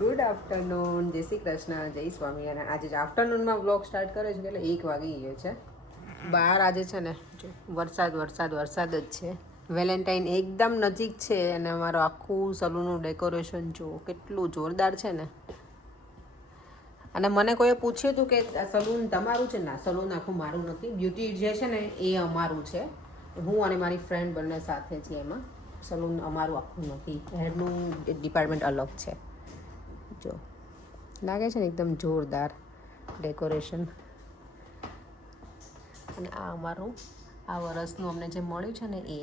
Good afternoon, જય શ્રી કૃષ્ણ, જય સ્વામિનારાયણ. આજે જ આફ્ટરનૂનમાં વ્લોગ સ્ટાર્ટ કરે છે એટલે 1 વાગી ગયો છે. બહાર આજે છે ને વરસાદ જ છે. વેલેન્ટાઇન એકદમ નજીક છે અને અમારું આખું સલૂનનું ડેકોરેશન જો કેટલું જોરદાર છે ને. અને મને કોઈએ પૂછ્યું હતું કે સલૂન તમારું છે? ના, સલૂન આખું મારું નથી. બ્યુટી જે છે ને એ અમારું છે. હું અને મારી ફ્રેન્ડ બંને સાથે છીએ એમાં. સલૂન અમારું આખું નથી. હેરનું ડિપાર્ટમેન્ટ અલગ છે. જો લાગે છે ને એકદમ જોરદાર ડેકોરેશન. અને આ અમારું આ વર્ષનું અમને જે મળ્યું છે ને એ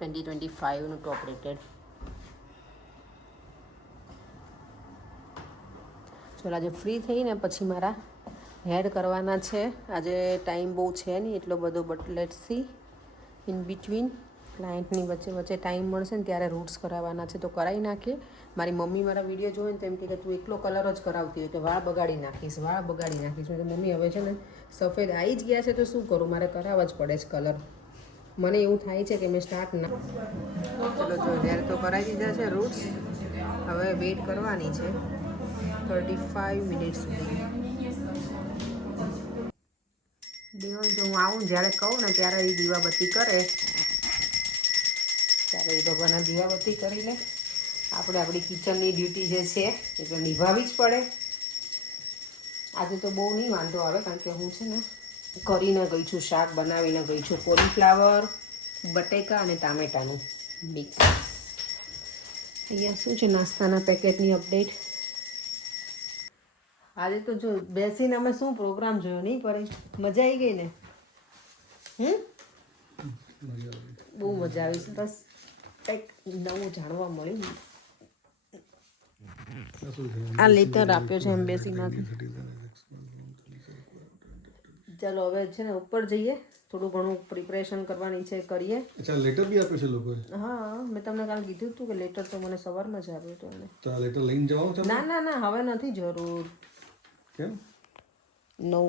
2025નું ટોપ રેટેડ. ચાલો આજે ફ્રી થઈને પછી મારા હેર કરવાના છે. આજે ટાઈમ બહુ છે નહીં એટલો બધો, but let's see in between. ક્લાયન્ટની વચ્ચે ટાઈમ મળશે ને ત્યારે રૂટ્સ કરાવવાના છે તો કરાવી નાખીએ. મારી મમ્મી મારા વિડીયો જોવે ને તો એમ કે તું એકલો કલર જ કરાવતી હોય કે વાળ બગાડી નાખીશ. તો મમ્મી હવે છે ને સફેદ આવી જ ગયા છે તો શું કરું, મારે કરાવવા જ પડે છે કલર. મને એવું થાય છે કે મેં સ્ટાર્ટ ના ચલો જો હેર તો કરાવી દીધા છે રૂટ્સ. હવે વેઇટ કરવાની છે 35 મિનિટ સુધી. દેવન જો હું આવું જ્યારે કહું ને ત્યારે એ દીવાબત્તી કરે, ત્યારે એ ભગવાનના દીવાબત્તી કરી લે. આપણે આપણી કિચનની ડ્યુટી જે છે એ તો નિભાવવી જ પડે. આજે તો બહુ નહીં વાંધો આવે કારણ કે હું છે ને કરીને ગઈ છું, શાક બનાવીને ગઈ છું. કોલીફ્લાવર, બટેકા અને ટામેટાનું મિક્સ. અહીંયા શું છે નાસ્તાના પેકેટની અપડેટ. આજે તો જો બેસીને અમે શું પ્રોગ્રામ જોયો નહીં પરે, મજા આવી ગઈ ને. બહુ મજા આવી. સરસ કંઈક નવું જાણવા મળ્યું. આ લેટર આપ્યો છે એમ્બેસીમાંથી. ચાલો હવે છે ને ઉપર જઈએ, થોડું ઘણું પ્રિપરેશન કરવાની છે કરીએ. અચ્છા, લેટર બી આપ્યો છે લોકોએ? હા, મેં તમને કાલે કીધું હતું કે લેટર તો મને સવારમાં જ આપ્યો હતો એને. તો આ લેટર લઈને જવાનું છે? ના હવે નથી જરૂર. કેમ? નો,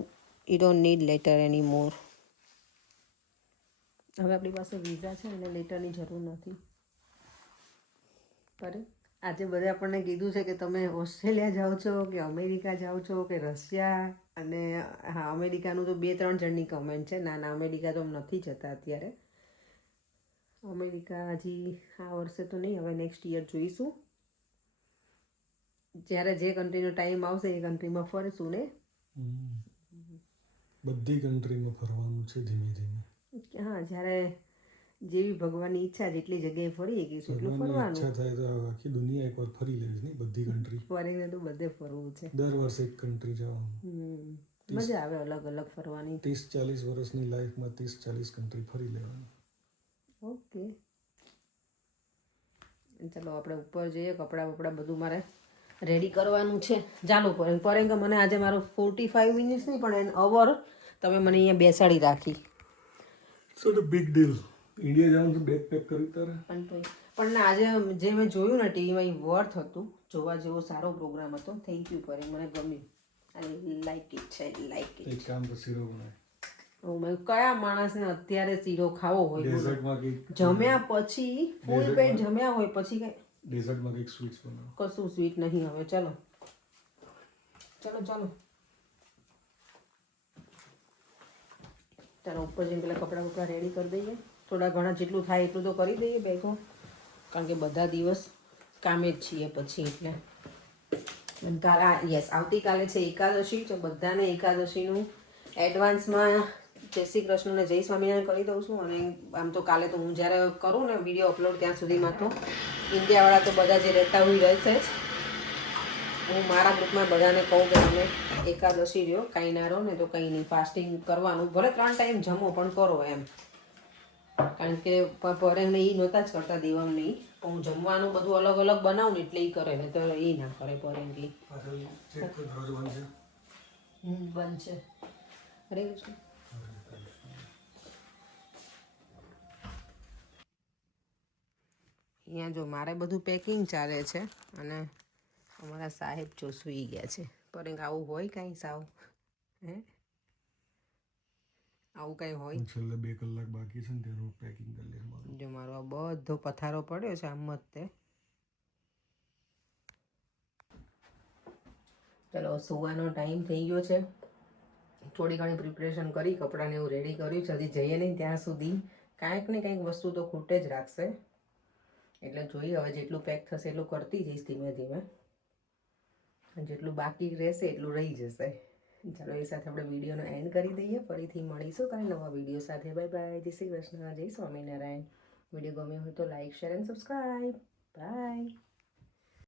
યુ ડોન્ટ નીડ લેટર એની મોર. હવે આપણી પાસે વિઝા છે એટલે લેટરની જરૂર નથી. પર આજે બધા આપણને કીધું છે કે તમે ઓસ્ટ્રેલિયા જાઓ છો કે અમેરિકા જાઓ છો કે રશિયા. અને હા, અમેરિકાનું તો 2-3 જણની કમેન્ટ છે. ના અમેરિકા તો નથી જતા અત્યારે. અમેરિકા હજી આ વર્ષે તો નહીં, હવે નેક્સ્ટ યર જોઈશું. જ્યારે જે કન્ટ્રીનો ટાઈમ આવશે એ કન્ટ્રીમાં ફરશું ને. બધી કન્ટ્રીમાં ફરવાનું છે ધીમે ધીમે. હા, જ્યારે જેવી ભગવાનની ઈચ્છા, જેટલી જગ્યાએ ફરી ગઈશું એટલું ફરવાનું. ઈચ્છા થાય તો આખી દુનિયા એકવાર ફરી લેવી છે ને, બધી કન્ટ્રી. ફરીને તો બધે ફરવું છે. દર વર્ષે એક કન્ટ્રી જવાનું. મજા આવે અલગ અલગ ફરવાની. 30-40 વર્ષની લાઈફમાં 30-40 કન્ટ્રી ફરી લેવાની. ઓકે, ચાલો આપણે ઉપર જઈએ. કપડાં બધું મારે રેડી કરવાનું છે. ચાલો પરેંગ મને આજે મારો 45 મિનિટ્સ નહીં પણ અવર તમે મને અહીંયા બેસાડી રાખી. સો ધ બિગ ડીલ. ઇન્ડિયા જવાનું તો બેગ પેક કરી તારે. પણ ના, આજે જે મેં જોયું ને ટીવીમાં એ વર્થ હતું, જોવા જેવો સારો પ્રોગ્રામ હતો. થેન્ક યુ પરેંગ, મને ગમ્યું. I like it. એક કામ તો શીરો બનાય. કયા માણસને અત્યારે શીરો ખાવો હોય? જમ્યા પછી ફૂલ પેટ જમ્યા હોય પછી કઈ ડેઝર્ટમાં કંઈક સ્વીટ્સ બનાવો. કશું સ્વીટ નહીં હવે. ચાલો ઉપર જઈને પેલા કપડાં રેડી કરી દઈએ. થોડા ઘણા જેટલું થાય એટલું તો કરી દઈએ બેગો, કારણ કે બધા દિવસ કામે જ છીએ પછી. એટલે આવતીકાલે છે એકાદશી, તો બધાને એકાદશીનું એડવાન્સમાં જય શ્રી કૃષ્ણ ને જય સ્વામિનારાયણ કરી દઉં છું. અને આમ તો કાલે તો હું જ્યારે કરું ને વિડીયો અપલોડ ત્યાં સુધીમાં તો ઇન્ડિયાવાળા તો બધા જે રહેતા હોય રહેશે જ. હું મારા ગ્રુપમાં બધાને કહું કે તમે એકાદશી રહ્યો, કાંઈ ના રહો ને તો કંઈ નહીં, ફાસ્ટિંગ કરવાનું. ભલે 3 ટાઈમ જમો પણ કરો એમ. કારણ કે પરેંગને એ નહોતા જ કરતા દેવમ નહીં, પણ હું જમવાનું બધું અલગ અલગ બનાવું ને એટલે એ કરે ને તો એ ના કરે પરેંગી. બનશે. હરે કૃષ્ણ. અહીંયા જો મારે બધું પેકિંગ ચાલે છે અને અમારા સાહેબ જો સૂઈ ગયા છે. પરેંગ આવું હોય કાંઈ સાવ? હે, આવું કાંઈ હોય? છેલ્લે 2 કલાક બાકી છે ને તેનું પેકિંગ કરી લે. જો મારો આ બધો પથારો પડ્યો છે આમ જ તે. ચલો સુવાનો ટાઈમ થઈ ગયો છે. થોડી ઘણી પ્રિપરેશન કરી, કપડાને એવું રેડી કર્યું છે. હજી જઈએ નહીં ત્યાં સુધી કાંઈક ને કંઈક વસ્તુ તો ખૂટે જ રાખશે. એટલે જોઈએ હવે જેટલું પેક થશે એટલું કરતી જઈશ ધીમે ધીમે. જેટલું બાકી રહેશે એટલું રહી જશે. ચાલો એ સાથે આપણે વિડીયોનો એન્ડ કરી દઈએ. ફરીથી મળીશું કાલે નવા વિડીયો સાથે. Bye bye. જય શ્રી કૃષ્ણ, જય સ્વામિનારાયણ. વિડીયો ગમ્યો હોય તો like, share and subscribe. By.